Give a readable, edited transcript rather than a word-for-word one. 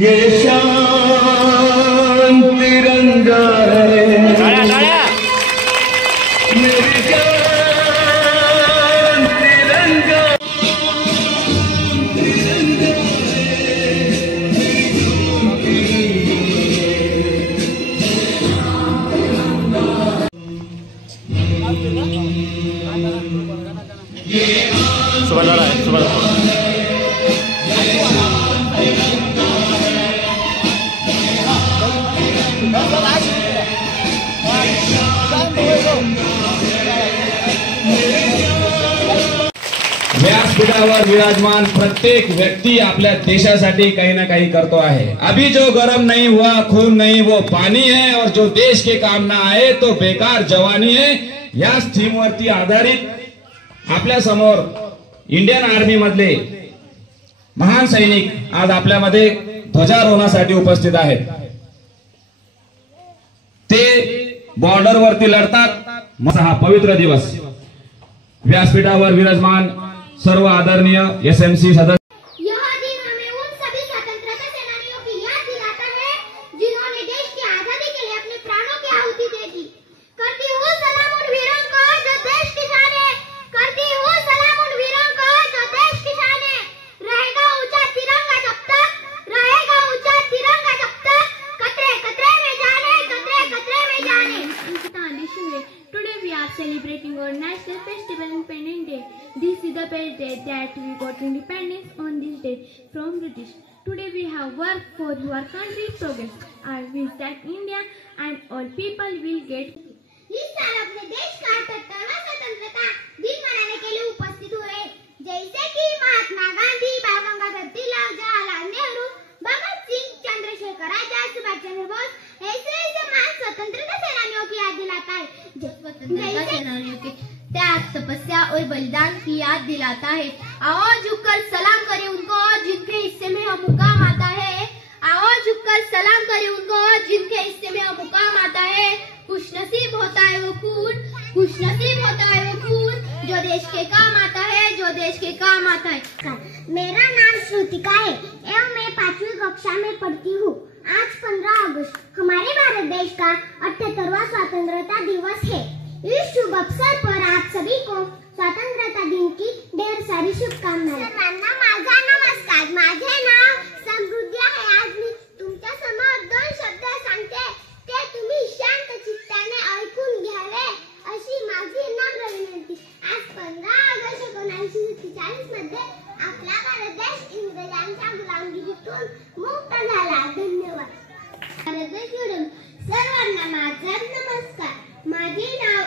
ये शान तिरंगा है, मेरी जान तिरंगा, सुबह जा रहा है, सुबह व्यासपीठावर विराजमान प्रत्येक व्यक्ती आपल्या देशासाठी काही ना काही करतो आहे। अभी जो गरम नहीं हुआ खून नहीं वो पानी है, और जो देश के काम ना आए तो बेकार जवानी है। याच थीम वरती आधारित आपल्या समोर इंडियन आर्मी मधले महान सैनिक आज आपल्यामध्ये ध्वजारोहणासाठी उपस्थित आहेत। ते बॉर्डर वरती लढतात। हा पवित्र दिवस व्यासपीठावर विराजमान सर्व आदरणीय एसएमसी सदस्य, यह दिन हमें उन सभी स्वतंत्रता सेनानियों की याद दिलाता है जिन्होंने देश की आजादी के लिए अपने प्राणों की आहुति दे दी। करती हूँ सलाम उन वीरों को जो देश की शान है, करती हूँ सलाम उन वीरों को जो देश की शान है। रहेगा ऊंचा तिरंगा जब तक, रहेगा ऊंचा तिरंगा जब तक, कतरे कतरे में जाने, कतरे कतरे में जाने। Today we are celebrating our national festival Independence Day. This is the best day that we got independence on this day from British. Today we have worked for your country's progress. I wish that India and all people will get. इस साल अपने देश का 78वां स्वतंत्रता दिन मनाने के लिए उपस्थित हुए, जैसे कि महात्मा गांधी, बाल गंगाधर तिलक, जवाहरलाल नेहरू, भगत सिंह, चंद्रशेखर आजाद, सुभाष चंद्र बोस ऐसे महान स्वतंत्रता सेनानियों की याद दिलाता है। स्वतंत्रता सेनानियों के त्याग, तपस्या और बलिदान की याद दिलाता है। आओ झुककर सलाम करें उनको जिनके हिस्से में हम मुकाम आता है। आओ झुककर सलाम करें उनको जिनके हिस्से में हम मुकाम आता है। खुशनसीब होता है वो खून, खुशनसीब होता है वो खून जो देश के काम आता है, जो देश के काम आता है। मेरा नाम श्रुतिका है एवं मैं 5वीं कक्षा में पढ़ती हूँ। आज 15 अगस्त हमारे भारत देश का 78वां स्वतंत्रता दिवस है। इस शुभ अवसर पर आप सभी को स्वतंत्रता दिन की ढेर सारी शुभकामनाएं। सर्वांना माझा नमस्कार। माझे नाव समृद्धी आहे। आज मी तुमच्या समोर 2 शब्द सांगते, ते तुम्ही शांत चित्ताने ऐकून घ्यावे अशी माझी नम्र विनंती। आज 15 ऑगस्ट 1947 मध्ये आपला भारत देश इंग्रजांच्या गुलामगिरीतून मुक्त झाला। धन्यवाद। भारत देश सर्वांना माझा नमस्कार। माझे नाव